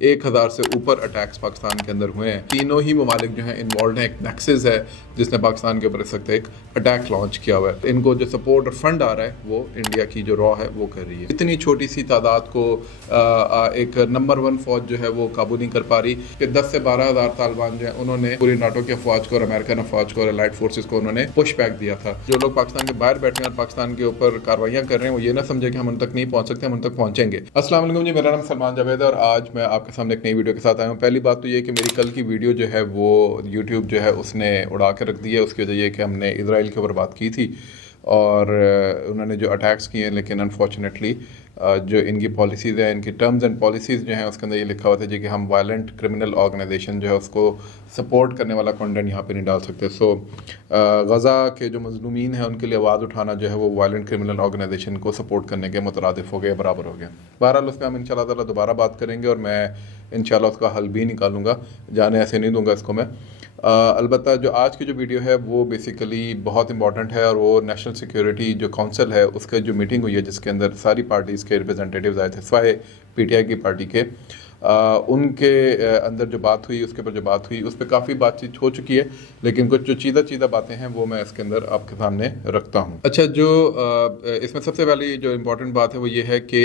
1000 से ऊपर अटैक्स पाकिस्तान के अंदर हुए हैं। तीनों ही ममालिक जो हैं इन्वॉल्व हैं। एक नेक्सस है जिसने पाकिस्तान के ऊपर इस वक्त एक अटैक लॉन्च किया हुआ है। इनको जो सपोर्ट और फंड आ रहा है वो इंडिया की जो रॉ है वो कर रही है। इतनी छोटी सी तादाद को एक नंबर 1 फौज जो है वो काबू नहीं कर पा रही कि 10 से 12 हज़ार तालिबान जो है उन्होंने पूरी नाटो की अफवाज को और अमेरिकन अफवाज को और एलाइड फोर्सेस को उन्होंने पुश बैक दिया था। जो लोग पाकिस्तान के बाहर बैठे हैं और पाकिस्तान के ऊपर कार्रवाइयाँ कर रहे हैं वो ये ना समझे कि हम उन तक नहीं पहुँच सकते, हम उन तक पहुँचेंगे। अस्सलाम वालेकुम जी, मेरा नाम सलमान जावेद है और आज मैं आपके सामने एक नई वीडियो के साथ आया हूँ। पहली बात तो ये कि मेरी कल की वीडियो जो है वो यूट्यूब जो है उसने उड़ा के रख दी है। उसकी वजह ये कि हमने इजराइल के ऊपर बात की थी और उन्होंने जो अटैक्स किए हैं, लेकिन अनफॉर्चुनेटली जो इनकी पॉलिसीज़ हैं, इनकी टर्म्स एंड पॉलिसीज़ जो हैं उसके अंदर ये लिखा हुआ था जी कि हम वायलेंट क्रिमिनल ऑर्गेनाइजेशन जो है उसको सपोर्ट करने वाला कंटेंट यहाँ पे नहीं डाल सकते। सो गज़ा के जो मज़लूमीन हैं उनके लिए आवाज़ उठाना जो है वो वायलेंट क्रिमिनल ऑर्गेनाइजेशन को सपोर्ट करने के मुतरादिफ हो गया, बराबर हो गया। बहरहाल उस पर हम इंशाल्लाह ताला दोबारा बात करेंगे और मैं इंशाल्लाह उसका हल भी निकालूंगा, जाने ऐसे नहीं दूंगा इसको मैं। अलबत्ता जो आज की जो वीडियो है वो बेसिकली बहुत इंपॉर्टेंट है और वो नेशनल सिक्योरिटी जो काउंसिल है उसका जो मीटिंग हुई है जिसके अंदर सारी पार्टीज़ के रिप्रेजेंटेटिव्स आए थे, स्वाए पीटीआई की पार्टी के, उनके अंदर जो बात हुई, उसके ऊपर जो बात हुई उस पर काफ़ी बातचीत हो चुकी है, लेकिन कुछ जो चीज़ा बातें हैं वो मैं इसके अंदर आपके सामने रखता हूँ। अच्छा, जो इसमें सबसे पहली जो इम्पोर्टेंट बात है वो ये है कि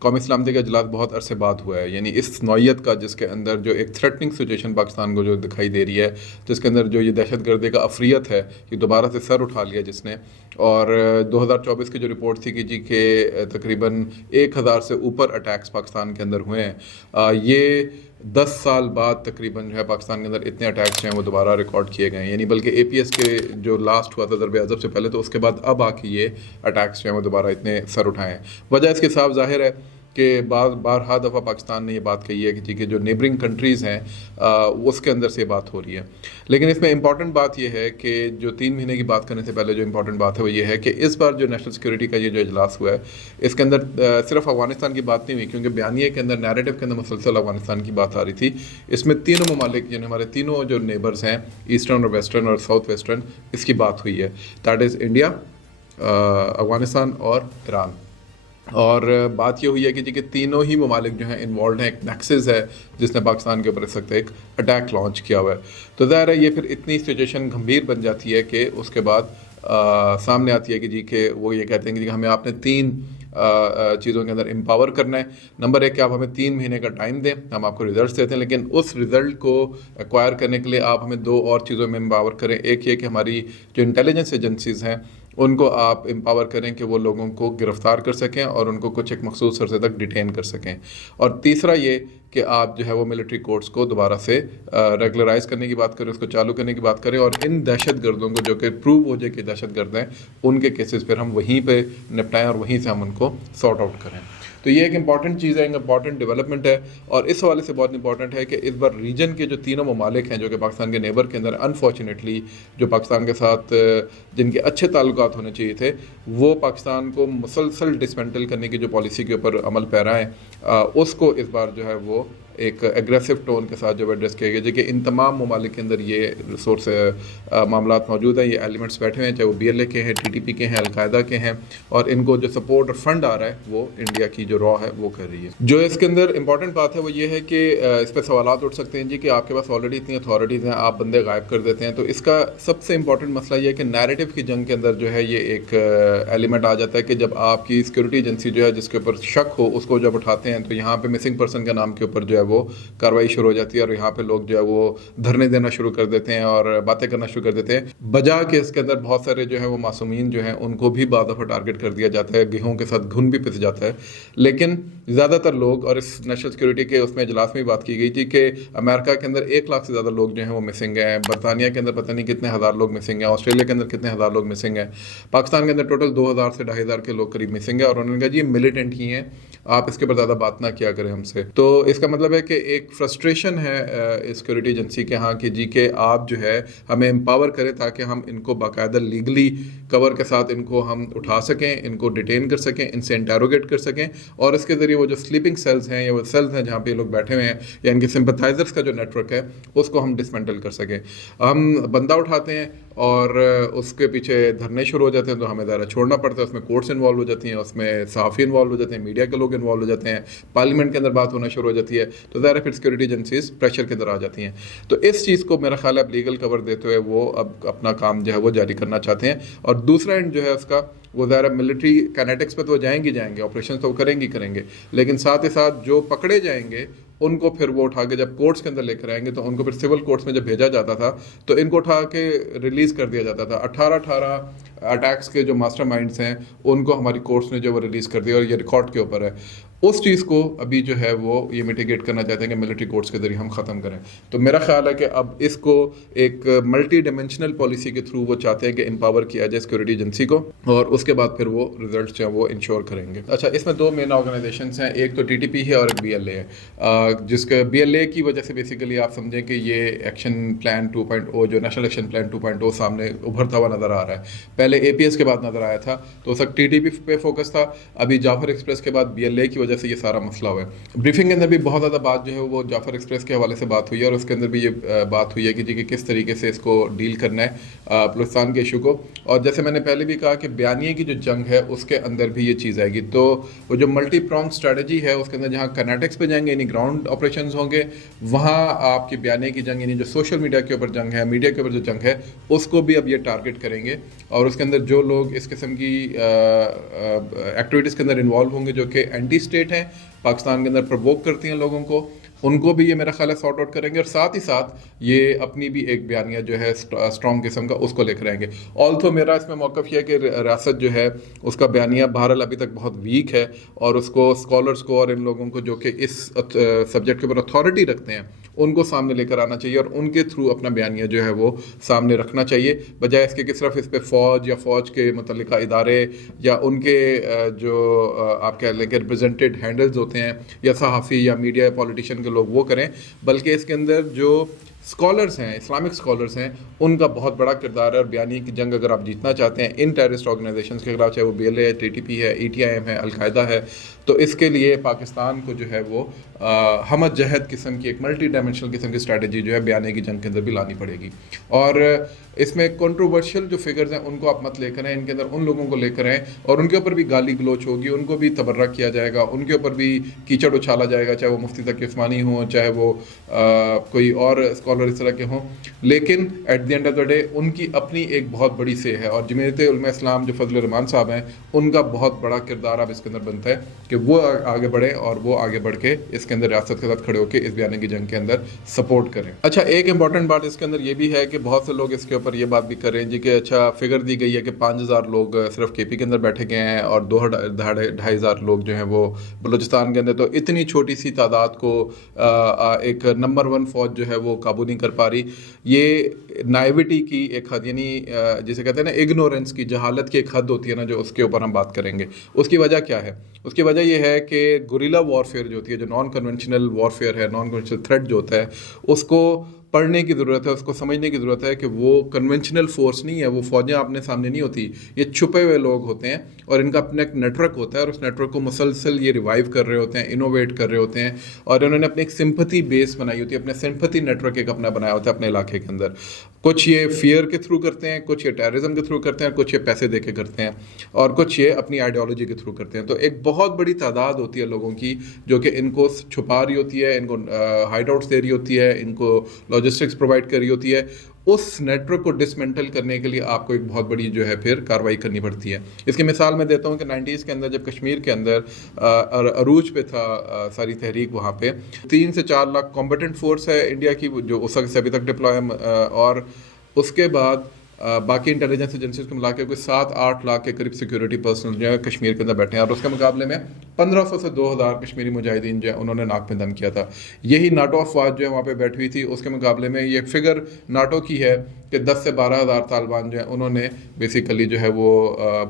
कौमी सलामती का इजलास बहुत अरसे बाद हुआ है, यानी इस नौयत का जिसके अंदर जो एक थ्रेटनिंग सिचुएशन पाकिस्तान को जो दिखाई दे रही है, जिसके अंदर जो ये दहशतगर्दी का अफरियत है कि दोबारा से सर उठा लिया जिसने, और 2024 की जो रिपोर्ट थी कि जी के तकरीबन 1000 से ऊपर अटैक्स पाकिस्तान के अंदर हुए हैं, ये 10 साल बाद तकरीबन जो है पाकिस्तान के अंदर इतने अटैक्स जो हैं वो दोबारा रिकॉर्ड किए गए हैं। यानी बल्कि APS के जो लास्ट हुआ था ज़रबे अज़ब से पहले, तो उसके बाद अब आके ये अटैक्स जो हैं वो दोबारा इतने सर उठाए हैं। वजह इसके साफ ज़ाहिर है कि बारहा दफ़ा पाकिस्तान ने ये बात कही है कि ठीक है जो नेबरिंग कंट्रीज़ हैं उसके अंदर से ये बात हो रही है। लेकिन इसमें इंपॉर्टेंट बात ये है कि जो 3 महीने की बात करने से पहले जो इंपॉर्टेंट बात है वो ये है कि इस बार जो नेशनल सिक्योरिटी का ये जो इजलास हुआ है इसके अंदर सिर्फ अफगानिस्तान की बात नहीं हुई, क्योंकि बयानिए के अंदर नैरेटिव के अंदर मुसलसल अफगानिस्तान की बात आ रही थी। इसमें तीनों ममालिक यानी हमारे तीनों जो नेबर्स हैं, ईस्टर्न और वेस्टर्न और साउथ वेस्टर्न, इसकी बात हुई है। दैट इज़ इंडिया, अफगानिस्तान और ईरान। और बात ये हुई है कि जी कि तीनों ही ममालिक जो हैं इन्वॉल्व हैं। एक नेक्सस है जिसने पाकिस्तान के ऊपर इस वक्त एक अटैक लॉन्च किया हुआ है। तो ज़ाहिर है ये फिर इतनी सिचुएशन गंभीर बन जाती है कि उसके बाद सामने आती है कि जी के वो ये कहते हैं कि जी हमें आपने 3 चीज़ों के अंदर एम्पावर करना है। नंबर 1 कि आप हमें 3 महीने का टाइम दें, हम आपको रिजल्ट देते हैं, लेकिन उस रिज़ल्ट को एक्वायर करने के लिए आप हमें 2 और चीज़ों में एम्पावर करें। एक ये कि हमारी जो इंटेलिजेंस एजेंसीज़ हैं उनको आप एम्पावर करें कि वो लोगों को गिरफ़्तार कर सकें और उनको कुछ एक मखसूस अरसे तक डिटेन कर सकें। और तीसरा ये कि आप जो है वो मिलिट्री कोर्ट्स को दोबारा से रेगुलराइज करने की बात करें, उसको चालू करने की बात करें, और इन दहशत गर्दों को जो कि प्रूव हो जाए कि दहशत गर्द हैं उनके केसेस फिर हम वहीं पे निपटाएं और वहीं से हम उनको सॉर्ट आउट करें। तो ये एक इंपॉर्टेंट चीज़ है, एक इंपॉर्टेंट डेवलपमेंट है। और इस हवाले से बहुत इंपॉर्टेंट है कि इस बार रीजन के जो तीनों ममालिक हैं जो कि पाकिस्तान के नेबर के अंदर अनफॉर्चुनेटली जो पाकिस्तान के साथ जिनके अच्छे ताल्लुकात होने चाहिए थे, वो पाकिस्तान को मुसलसल डिसमेंटल करने की जो पॉलिसी के ऊपर अमल पैरा है, उसको इस बार जो है वो एक एग्रेसिव टोन के साथ जो एड्रेस किया गया है कि इन तमाम ममालिक के अंदर ये रिसोर्स मामलात मौजूद हैं, ये एलिमेंट्स बैठे हुए हैं, चाहे वो BLA के हैं, TTP के हैं, अलकायदा के हैं, और इनको जो सपोर्ट और फंड आ रहा है वो इंडिया की जो रॉ है वो कर रही है। जो इसके अंदर इंपॉर्टेंट बात है वो ये है कि इस पर सवाल उठ सकते हैं जी कि आपके पास ऑलरेडी इतनी अथॉरिटीज़ हैं, आप बंदे गायब कर देते हैं। तो इसका सबसे इंपॉर्टेंट मसला ये है कि नैरेटिव की जंग के अंदर जो है ये एक एलिमेंट आ जाता है कि जब आपकी सिक्योरिटी एजेंसी जो है जिसके ऊपर शक हो उसको जब उठाते हैं तो यहाँ पर मिसिंग पर्सन के नाम के ऊपर जो है वो कार्रवाई शुरू हो जाती है और यहाँ पे लोग जो है वो धरने देना शुरू कर देते हैं और बातें करना शुरू कर देते हैं, बजा के इसके अंदर बहुत सारे जो है वो मासूमीन जो हैं उनको भी बाद दफ़ा टारगेट कर दिया जाता है, गेहूं के साथ घुन भी पिस जाता है। लेकिन ज़्यादातर लोग, और इस नेशनल सिक्योरिटी के उसमें इजलास में बात की गई थी कि अमेरिका के अंदर 1 लाख से ज़्यादा लोग जो हैं वो मिसिंग हैं, बरतानिया के अंदर पता नहीं कितने हज़ार लोग मिसिंग हैं, ऑस्ट्रेलिया के अंदर कितने हज़ार लोग मिसिंग हैं, पाकिस्तान के अंदर टोटल 2000 से 2500 के लोग करीब मिसिंग है। और उन्होंने कहा जी ये मिलिटेंट ही हैं, आप इसके ऊपर ज़्यादा बात ना किया करें हमसे। तो इसका मतलब है कि एक फ्रस्ट्रेशन है सिक्योरिटी एजेंसी के यहाँ कि जी के आप जो है हमें एम्पावर करें ताकि हम इनको बाकायदा लीगली कवर के साथ इनको हम उठा सकें, इनको डिटेन कर सकें, इनसे इंटेरोगेट कर सकें, और इसके ज़रिए वो जो स्लीपिंग सेल्स हैं या वो सेल्स हैं जहाँ पे लोग बैठे हुए हैं या इनके सिंपथाइजर्स का जो नेटवर्क है उसको हम डिसमेंटल कर सकें। हम बंदा उठाते हैं और उसके पीछे धरने शुरू हो जाते हैं तो हमें दायरा छोड़ना पड़ता है, उसमें कोर्ट्स इन्वॉल्व हो जाती हैं, उसमें सहाफ़ी इन्वॉल्व हो जाते हैं, मीडिया के लोग इन्वॉल्व हो जाते हैं, पार्लियामेंट के अंदर बात होना शुरू हो जाती है। تو ظاہر ہے پھر سیکورٹی ایجنسیز پریشر کے اندر آ جاتی ہیں. تو اس چیز کو میرا خیال ہے اب لیگل کور دیتے ہوئے وہ اب اپنا کام جو ہے وہ جاری کرنا چاہتے ہیں. اور دوسرا اینڈ جو ہے اس کا وہ ظاہر ملٹری کینیٹکس پہ تو وہ جائیں گے, آپریشن تو وہ کریں گے, لیکن ساتھ ہی ساتھ جو پکڑے جائیں گے ان کو پھر وہ اٹھا کے جب کورٹس کے اندر لے کر آئیں گے تو ان کو پھر سول کورٹس میں جب بھیجا جاتا تھا تو ان کو اٹھا کے ریلیز کر دیا جاتا تھا. 18 اٹیکس کے جو ماسٹر مائنڈس ہیں ان کو ہماری کورٹس نے جو وہ ریلیز کر دیا, اور یہ ریکارڈ کے اوپر ہے. اس چیز کو ابھی جو ہے وہ یہ میٹیگیٹ کرنا چاہتے ہیں کہ ملٹری کورٹس کے ذریعے ہم ختم کریں. تو میرا خیال ہے کہ اب اس کو ایک ملٹی ڈائمینشنل پالیسی کے تھرو وہ چاہتے ہیں کہ امپاور کیا جائے سیکورٹی ایجنسی کو, اور اس کے بعد پھر وہ ریزلٹس جو ہیں وہ انشور کریں گے. اچھا, اس میں 2 مین آرگنائزیشنس ہیں, ایک تو TTP ہے اور ایک BLA ہے, جس کے BLA کی وجہ سے بیسیکلی آپ سمجھیں کہ یہ ایکشن پلان 2.0 جو نیشنل ایکشن پلان 2.0 سامنے ابھرتا ہوا نظر آ رہا ہے. پہلے APS کے بعد نظر آیا تھا تو اس وقت TTP پہ فوکس تھا, ابھی جعفر ایکسپریس کے بعد BLA کی وجہ سے یہ سارا مسئلہ ہوا ہے. بریفنگ کے اندر بھی بہت زیادہ بات جو ہے وہ جعفر ایکسپریس کے حوالے سے بات ہوئی ہے, اور اس کے اندر بھی یہ بات ہوئی ہے کہ جی کہ کس طریقے سے اس کو ڈیل کرنا ہے بلوچستان کے ایشو کو. اور جیسے میں نے پہلے بھی کہا کہ بیانیے کی جو جنگ ہے اس کے اندر بھی یہ چیز آئے گی. تو وہ جو ملٹی پرونگ اسٹریٹجی ہے اس کے اندر جہاں کنیٹکس پہ جائیں گے یعنی گراؤنڈ آپریشنز ہوں گے, وہاں آپ کی بیانیے کی جنگ یعنی جو سوشل میڈیا کے اوپر جنگ ہے, میڈیا کے اوپر جو جنگ ہے, اس کو بھی اب یہ ٹارگٹ کریں گے. اور اس کے اندر جو لوگ اس قسم کی ایکٹیویٹیز کے اندر انوالو ہوں گے جو کہ اینٹی اسٹیٹ ہیں, پاکستان کے اندر پرووک کرتی ہیں لوگوں ان کو بھی یہ میرا خیال ہے سارٹ آؤٹ کریں گے. اور ساتھ ہی ساتھ یہ اپنی بھی ایک بیانیہ جو ہے اسٹرانگ قسم کا اس کو لے کر آئیں گے. آلسو میرا اس میں موقف یہ ہے کہ ریاست جو ہے اس کا بیانیہ بہرحال ابھی تک بہت ویک ہے, اور اس کو اسکالرس کو اور ان لوگوں کو جو کہ اس سبجیکٹ کے اوپر اتھارٹی رکھتے ہیں ان کو سامنے لے کر آنا چاہیے, اور ان کے تھرو اپنا بیانیہ جو ہے وہ سامنے رکھنا چاہیے, بجائے اس کے کہ صرف اس پہ فوج یا فوج کے متعلقہ ادارے یا ان کے جو آپ کہہ لیں کہ ریپرزینٹیڈ ہینڈلز ہوتے ہیں یا صحافی یا میڈیا یا پولیٹیشین کے لوگ وہ کریں, بلکہ اس کے اندر جو اسکالرس ہیں, اسلامک اسکالرس ہیں, ان کا بہت بڑا کردار ہے. اور بیانیے کی جنگ اگر آپ جیتنا چاہتے ہیں ان ٹیررسٹ آرگنائزیشنز کے خلاف, چاہے وہ BLA ہے, TTP ہے, ETIM ہے, القاعدہ ہے, تو اس کے لیے پاکستان کو جو ہے وہ ہمت جہد قسم کی ایک ملٹی ڈائمینشنل قسم کی اسٹریٹجی جو ہے بیانیے کی جنگ کے اندر بھی لانی پڑے گی. اور اس میں کنٹروورشل جو فگرز ہیں ان کو آپ مت لے کر آئیں, ان کے اندر ان لوگوں کو لے کر آئیں اور ان کے اوپر بھی گالی گلوچ ہوگی, ان کو بھی تبرک کیا جائے گا, ان کے اوپر بھی کیچڑ اچھالا جائے گا, چاہے وہ مفتی تقی عثمانی ہوں, چاہے وہ کوئی اور اسکالر اس طرح کے ہوں, لیکن at the end of the day ان کی اپنی ایک بہت بڑی سے ہے. اور جمعیت علماء اسلام جو فضل الرحمان صاحب ہیں ان کا بہت بڑا کردار اب اس کے اندر بنتا ہے کہ وہ آگے بڑھیں اور وہ آگے بڑھ کے اس کے اندر ریاست کے ساتھ کھڑے ہو کے اس بیانیے کی جنگ کے اندر سپورٹ کریں. اچھا, ایک امپورٹنٹ بات اس کے اندر یہ بھی ہے کہ بہت سے لوگ اس کے اوپر یہ بات بھی کر رہے ہیں جی کہ اچھا فگر دی گئی ہے کہ 5000 لوگ صرف KP کے اندر بیٹھے گئے ہیں اور 2,500 لوگ جو ہیں وہ بلوچستان کے اندر. تو اتنی چھوٹی سی تعداد کو ایک نمبر 1 فوج جو ہے وہ قابو نہیں کر پا رہی. یہ نائیوٹی کی ایک حد, یعنی جسے کہتے ہیں نا اگنورینس کی, جہالت کی ایک حد ہوتی ہے نا, جو اس کے اوپر ہم بات کریں گے. اس کی وجہ کیا ہے؟ اس کی وجہ یہ ہے کہ گوریلا وارفیئر جو ہوتی ہے, جو نان کنونشنل وارفیئر ہے, نان کنونشنل تھریٹ جو ہوتا ہے, اس کو پڑھنے کی ضرورت ہے, اس کو سمجھنے کی ضرورت ہے کہ وہ کنونشنل فورس نہیں ہے, وہ فوجیں اپنے سامنے نہیں ہوتی, یہ چھپے ہوئے لوگ ہوتے ہیں اور ان کا اپنا ایک نیٹ ورک ہوتا ہے, اور اس نیٹ ورک کو مسلسل یہ ریوائیو کر رہے ہوتے ہیں, انوویٹ کر رہے ہوتے ہیں, اور انہوں نے اپنی ایک سمپتھی بیس بنائی ہوتی ہے, اپنے سمپتھی نیٹ ورک ایک اپنا بنایا ہوتا ہے اپنے علاقے کے اندر. کچھ یہ فیئر کے تھرو کرتے ہیں, کچھ یہ ٹیررزم کے تھرو کرتے ہیں, کچھ یہ پیسے دے کے کرتے ہیں, اور کچھ یہ اپنی آئیڈیالوجی کے تھرو کرتے ہیں. تو ایک بہت بڑی تعداد ہوتی ہے لوگوں کی جو کہ ان کو چھپا رہی ہوتی ہے, ان کو ہائیڈ آؤٹس دے رہی ہوتی ہے, ان کو لاجسٹکس پرووائڈ کر رہی ہوتی ہے. اس نیٹ ورک کو ڈسمنٹل کرنے کے لیے آپ کو ایک بہت بڑی جو ہے پھر کارروائی کرنی پڑتی ہے. اس کی مثال میں دیتا ہوں کہ 90s کے اندر جب کشمیر کے اندر عروج پہ تھا ساری تحریک, وہاں پہ 3 سے 4 لاکھ کمبیٹنٹ فورس ہے انڈیا کی جو اس وقت سے ابھی تک ڈپلوائے, اور اس کے بعد باقی انٹیلیجنس ایجنسیز کو ملا کے کوئی 7-8 لاکھ کے قریب سیکورٹی پرسنل جو ہے کشمیر کے اندر بیٹھے ہیں, اور اس کے مقابلے میں 1500 سے 2000 کشمیری مجاہدین جو ہے انہوں نے ناک میں دم کیا تھا. یہی ناٹو افواج جو ہے وہاں پہ بیٹھی ہوئی تھی, اس کے مقابلے میں یہ فگر ناٹو کی ہے کہ 10 سے 12 ہزار طالبان جو ہیں انہوں نے بیسیکلی جو ہے وہ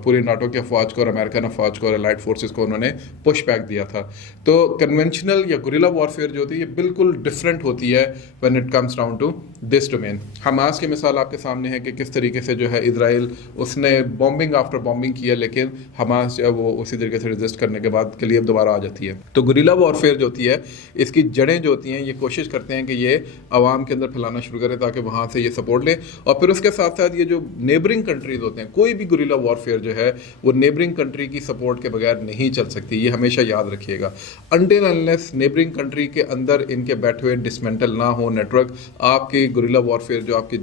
پوری ناٹو کے افواج کو اور امریکن افواج کو اور الائٹ فورسز کو انہوں نے پش بیک دیا تھا. تو کنونشنل یا گوریلا وارفیئر جو ہوتی ہے یہ بالکل ڈفرینٹ ہوتی ہے when it comes down to this domain. Hamas کی مثال آپ کے سامنے ہے کہ کس طریقے سے جو ہے اسرائیل اس نے بامبنگ آفٹر بامبنگ کیا, لیکن حماس جو ہے وہ اسی طریقے سے ریزسٹ کرنے کے بعد वक्त के लिए दोबारा आ जाती है। तो गुरिल्ला वॉरफेयर जो होती है, इसकी जड़ें जो होती हैं, ये कोशिश करते हैं कि ये आवाम के अंदर फैलाना शुरू करें ताकि वहाँ से ये सपोर्ट लें। और फिर उसके साथ साथ ये जो नेबरिंग कंट्रीज होते हैं, कोई भी गुरिल्ला वॉरफेयर जो है वो नेबरिंग कंट्री की सपोर्ट के बगैर नहीं चल सकती, ये हमेशा याद रखिएगा। अनटिल अनलेस नेबरिंग कंट्री के अंदर इनके बैठे हुए डिसमेंटल ना हो नेटवर्क, आपकी गुरिल्ला वॉरफेयर जो आपकी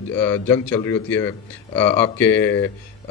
जंग चल रही होती है आपके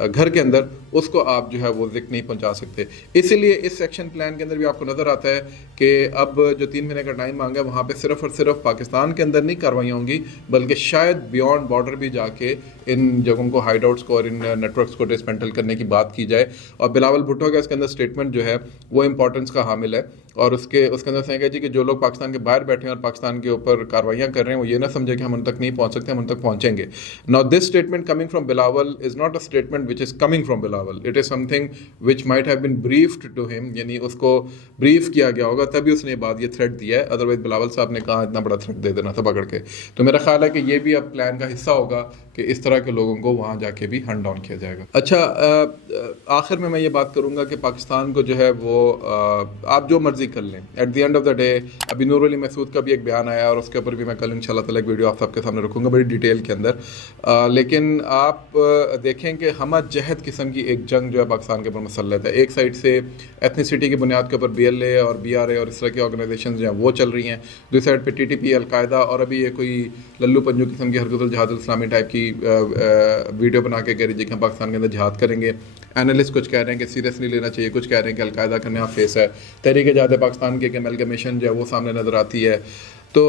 घर के अंदर, उसको आप जो है वो ज़िक्र नहीं पहुंचा सकते। इसीलिए इस सेक्शन प्लान के अंदर भी आपको नज़र आता है कि अब जो 3 महीने का टाइम मांगा है, वहाँ पे सिर्फ और सिर्फ पाकिस्तान के अंदर नहीं कार्रवाइयाँ होंगी, बल्कि शायद बियॉन्ड बॉर्डर भी जाके इन जगहों को, हाइड आउट्स को और इन नेटवर्क्स को डिसमेंटल करने की बात की जाए। और बिलावल भुट्टो का इसके अंदर स्टेटमेंट जो है वो इंपॉर्टेंस का हामिल है। और उसके अंदर कहेगा जी कि जो लोग पाकिस्तान के बाहर बैठे हैं और पाकिस्तान के ऊपर कार्रवाइयाँ कर रहे हैं, वो ये ना समझे कि हम उन तक नहीं पहुँच सकते, हम उन तक पहुँचेंगे। Now this statement coming from Bilawal is not a statement which is coming from Bilawal, it is something which might have been briefed to him, यानी उसको ब्रीफ किया गया होगा तभी उसने ये थ्रेट दिया है। अदरवाइज बिलावल साहब ने कहा इतना बड़ा थ्रेट दे देना था पकड़ के। तो मेरा ख्याल है कि ये भी अब प्लान का हिस्सा होगा कि इस तरह के लोगों को वहाँ जाके भी हंट डाउन किया जाएगा। अच्छा, आखिर में मैं ये बात करूँगा कि पाकिस्तान को जो है वो आप जो मर्जी कर लें, at the end of the day अभी नूर अली महसूद का भी एक बयान आया और उसके ऊपर भी मैं कल इंशाल्लाह ताला एक वीडियो आप सबके सामने रखूँगा बड़ी डिटेल के अंदर। लेकिन आप देखें कि हम जहद किस्म की एक जंग जो है पाकिस्तान के ऊपर मसलत है। एक साइड से एथनिसिटी की बुनियाद के ऊपर BLA और BRA और इस तरह की ऑर्गेनाइजेशन जो हैं वो चल रही हैं, दूसरी साइड पे TTP, अलकायदा, और अभी ये कोई लल्लू पंजू किस्म की हरकतुल जिहादुल इस्लामी टाइप की वीडियो बना के कह रही थी कि हम पाकिस्तान के अंदर जिहाद करेंगे। एनालिस्ट कुछ कह रहे हैं कि सीरियसली लेना चाहिए, कुछ कह रहे हैं कि अलकायदा का नया फेस है। तहरीक जहाद पाकिस्तान की एमलगमेशन जो है वो सामने नज़र आती है। तो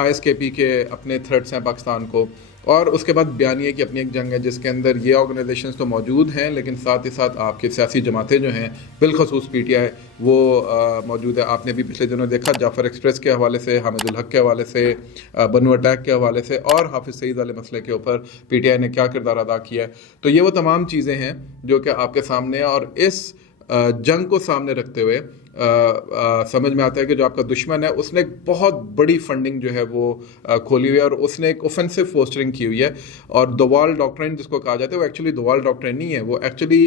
ISKP के अपने थ्रेट्स हैं पाकिस्तान को, और उसके बाद बयानिए की अपनी एक जंग है जिसके अंदर ये ऑर्गेनाइजेशंस तो मौजूद हैं, लेकिन साथ ही साथ आपके सियासी जमातें जो हैं, बिलखसूस PTI, वो मौजूद है। आपने भी पिछले दिनों देखा जाफ़र एक्सप्रेस के हवाले से, हामिदुल हक के हवाले से, बनु अटैक के हवाले से और हाफिज़ सईद वाले मसले के ऊपर PTI ने क्या किरदार अदा किया है। तो ये वो तमाम चीज़ें हैं जो कि आपके सामने हैं, और इस जंग को सामने रखते हुए समझ में आता है कि जो आपका दुश्मन है उसने एक बहुत बड़ी फंडिंग जो है वो खोली हुई है, और उसने एक ऑफेंसिव पोस्टरिंग की हुई है। और द वॉल डॉक्ट्रिन जिसको कहा जाता है, वो एक्चुअली द वॉल डॉक्ट्रिन नहीं है, वो एक्चुअली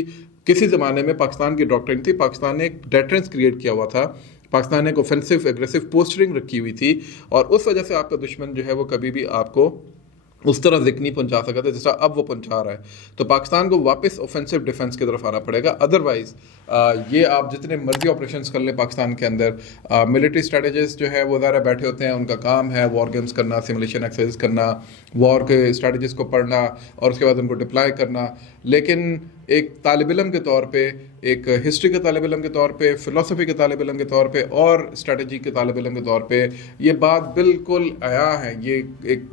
किसी ज़माने में पाकिस्तान की डॉक्ट्रिन थी। पाकिस्तान ने एक डेटरेंस क्रिएट किया हुआ था, पाकिस्तान ने एक ऑफेंसिव एग्रेसिव पोस्टरिंग रखी हुई थी, और उस वजह से आपका दुश्मन जो है वो कभी भी आपको उस तरह ज़िक्र नहीं पहुंचा सका था जिस तरह अब वो पहुंचा रहा है। तो पाकिस्तान को वापस ऑफेंसिव डिफेंस की तरफ आना पड़ेगा। अदरवाइज़ ये आप जितने मर्जी ऑपरेशंस कर लें पाकिस्तान के अंदर, मिलिट्री स्ट्रेटजिस्ट जो है वो ज़रा बैठे होते हैं, उनका काम है वॉर गेम्स करना, सिमुलेशन एक्सरसाइज करना, वॉर के स्ट्रेटजीज को पढ़ना और उसके बाद उनको डिप्लॉय करना। लेकिन एक तालिब इल्म के तौर पे, एक हिस्ट्री के तालिब इल्म के तौर पे, फ़िलासफ़ी के तालिब इल्म के तौर पे और स्ट्रेटजी के तालिब इल्म के तौर पे ये बात बिल्कुल आया है। ये एक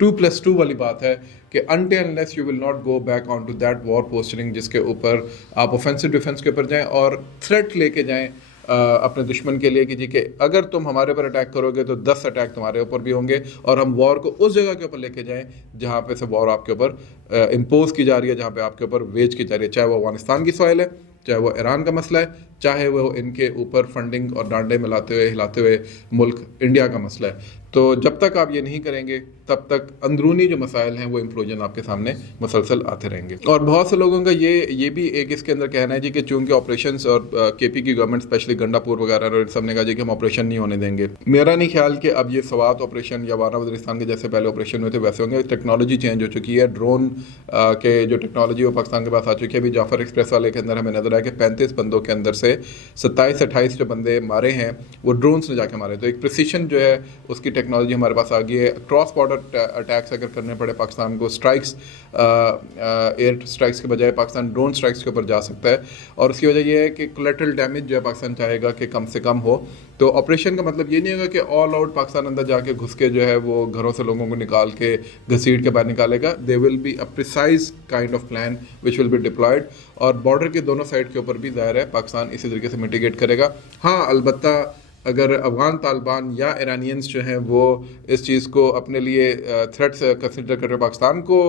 2+2 वाली बात है कि until unless you will not go back onto that war posturing जिसके ऊपर आप ऑफेंसिव डिफेंस के ऊपर जाएं और थ्रेट लेके जाएं अपने दुश्मन के लिए कि जी कि अगर तुम हमारे ऊपर अटैक करोगे तो 10 अटैक तुम्हारे ऊपर भी होंगे, और हम वॉर को उस जगह के ऊपर लेके जाएं जहाँ पे से वॉर आपके ऊपर इम्पोज की जा रही है, जहाँ पे आपके ऊपर वेज की जा रही है, चाहे वो अफगानिस्तान की सॉइल है, चाहे वो ईरान का मसला है, चाहे वो इनके ऊपर फंडिंग और डांडे मिलाते हुए हिलाते हुए मुल्क इंडिया का मसला है। तो जब तक आप ये नहीं करेंगे तब तक अंदरूनी जो मसाइल हैं वो इम्प्लोजन आपके सामने मुसलसल आते रहेंगे। और बहुत से लोगों का ये भी एक इसके अंदर कहना है जी कि चूँकि ऑपरेशंस और KP की गवर्नमेंट स्पेशली गंडापुर वगैरह और सब ने कहा जी कि हम ऑपरेशन नहीं होने देंगे। मेरा नहीं ख्याल कि अब ये सवात ऑपरेशन या वारा वज़ीरिस्तान के जैसे पहले ऑपरेशन हुए थे वैसे होंगे। टेक्नोलॉजी चेंज हो चुकी है, ड्रोन के जो टेक्नोलॉजी वो पाकिस्तान के पास आ चुकी है। अभी जाफ़र एक्सप्रेस वाले के अंदर हमें नजर आया कि 35 बंदों के अंदर से 27-28 जो बंदे मारे हैं वो ड्रोन्स ने जाके मारे। तो एक प्रिसिशन जो है उसकी टेक्नोलॉजी हमारे पास आ गई है। क्रॉस बॉर्डर अटैक्स अगर करने पड़े पाकिस्तान को, स्ट्राइक्स एयर स्ट्राइक्स के बजाय पाकिस्तान ड्रोन स्ट्राइक्स के ऊपर जा सकता है, और उसकी वजह यह है कि कोलैटरल डैमेज जो है पाकिस्तान चाहेगा कि कम से कम हो। तो ऑपरेशन का मतलब ये नहीं होगा कि ऑल आउट पाकिस्तान अंदर जाके घुस के जो है वो घरों से लोगों को निकाल के घसीट के बाहर निकालेगा। They will be a precise kind of plan which will be diploid, और बॉर्डर के दोनों साइड के ऊपर भी ज़ाहिर है पाकिस्तान इसी तरीके से मिटिगेट करेगा। हाँ, अलबत्ता अगर अफ़गान तालिबान या ईरानियंस जो हैं वो इस चीज़ को अपने लिए थ्रेट्स कंसिडर करके पाकिस्तान को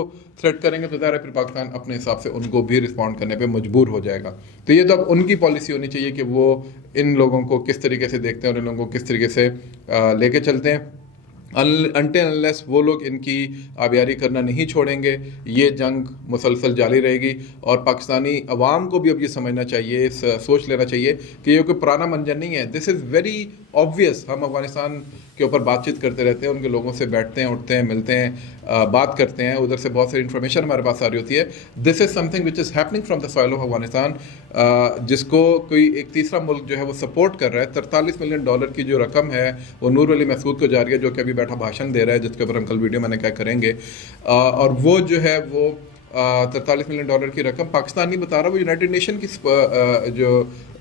थ्रेट करेंगे तो ज़ाहिर है फिर पाकिस्तान अपने हिसाब से उनको भी रिस्पॉन्ड करने पे मजबूर हो जाएगा। तो ये तो अब उनकी पॉलिसी होनी चाहिए कि वो इन लोगों को किस तरीके से देखते हैं और इन लोगों को किस तरीके से लेके चलते हैं। अनटिल अनलेस वो लोग इनकी आबियारी करना नहीं छोड़ेंगे, ये जंग मुसलसल जारी रहेगी। और पाकिस्तानी अवाम को भी अब ये समझना चाहिए, सोच लेना चाहिए कि ये कोई पुराना मंजर नहीं है। This is very obvious. हम अफगानिस्तान के ऊपर बातचीत करते रहते हैं, उनके लोगों से बैठते हैं, उठते हैं, मिलते हैं, बात करते हैं, उधर से बहुत सारी इन्फॉर्मेशन हमारे पास आ रही होती है। This is something which is happening from the soil of Afghanistan, जिसको कोई एक तीसरा मुल्क जो है वो सपोर्ट कर रहा है। $43 मिलियन की जो रकम है वो नूर अली महसूद को जा रही है, जो कि अभी बैठा भाषण दे रहा है, जिसके ऊपर हम कल वीडियो मैंने क्या करेंगे। और वो जो है वो $43 मिलियन की रकम पाकिस्तान नहीं बता रहा, वो यूनाइटेड नेशन की जो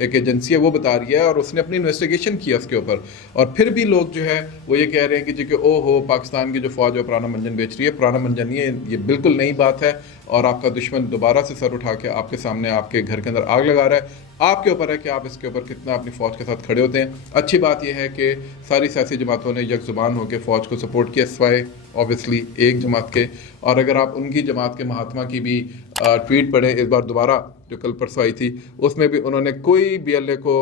एक एजेंसी है वो बता रही है, और उसने अपनी इन्वेस्टिगेशन किया उसके ऊपर। और फिर भी लोग जो है वो ये कह रहे हैं कि जी कि ओ हो, पाकिस्तान की जो फ़ौज है पुराना मंजन बेच रही है। पुराना मंजन नहीं है, ये बिल्कुल नई बात है। और आपका दुश्मन दोबारा से सर उठा के आपके सामने आपके घर के अंदर आग लगा रहा है। आपके ऊपर है कि आप इसके ऊपर कितना अपनी फ़ौज के साथ खड़े होते हैं। अच्छी बात यह है कि सारी सियासी जमातों ने यक ज़ुबान होकर फ़ौज को सपोर्ट किया, सिवाय ऑब्वियसली एक जमात के। और अगर आप उनकी जमात के महात्मा की भी ट्वीट पढ़ें इस बार दोबारा, जो कल परसों आई थी, उसमें भी उन्होंने कोई BLA को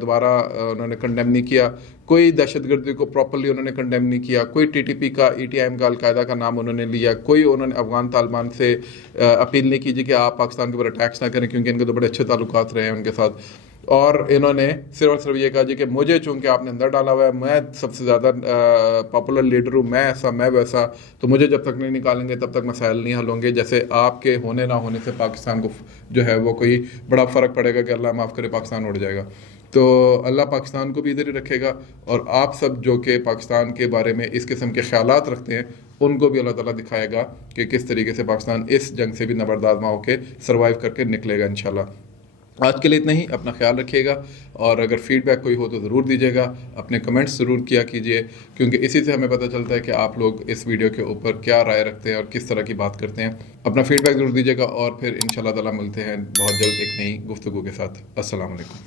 दोबारा उन्होंने कंडेम नहीं किया, कोई दहशतगर्दी को प्रॉपर्ली उन्होंने कंडेम नहीं किया, कोई TTP का, ETIM का, अलकायदा का नाम उन्होंने लिया, कोई उन्होंने अफगान तालिबान से अपील नहीं की कि आप पाकिस्तान के ऊपर अटैक्स ना करें, क्योंकि इनके तो बड़े अच्छे ताल्लुकात रहे हैं उनके साथ। और इन्होंने सिर्फ और सिर्फ ये कहा जी कि मुझे चूँकि आपने अंदर डाला हुआ है, मैं सबसे ज़्यादा पॉपुलर लीडर हूँ, मैं ऐसा मैं वैसा, तो मुझे जब तक नहीं निकालेंगे तब तक मसाइल नहीं हल होंगे। जैसे आपके होने ना होने से पाकिस्तान को जो है वो कोई बड़ा फ़र्क पड़ेगा कि अल्लाह माफ़ करे पाकिस्तान उड़ जाएगा। तो अल्लाह पाकिस्तान को भी इधर ही रखेगा, और आप सब जो कि पाकिस्तान के बारे में इस किस्म के ख्यालात रखते हैं उनको भी अल्लाह ताला दिखाएगा कि किस तरीके से पाकिस्तान इस जंग से भी नबरदार होकर सर्वाइव करके निकलेगा इंशाल्लाह। आज के लिए इतना ही, अपना ख्याल रखिएगा, और अगर फीडबैक कोई हो तो ज़रूर दीजिएगा, अपने कमेंट्स ज़रूर किया कीजिए, क्योंकि इसी से हमें पता चलता है कि आप लोग इस वीडियो के ऊपर क्या राय रखते हैं और किस तरह की बात करते हैं। अपना फीडबैक ज़रूर दीजिएगा, और फिर इंशाल्लाह ताला मिलते हैं बहुत जल्द एक नई गुफ्तगू के साथ। अस्सलाम वालेकुम।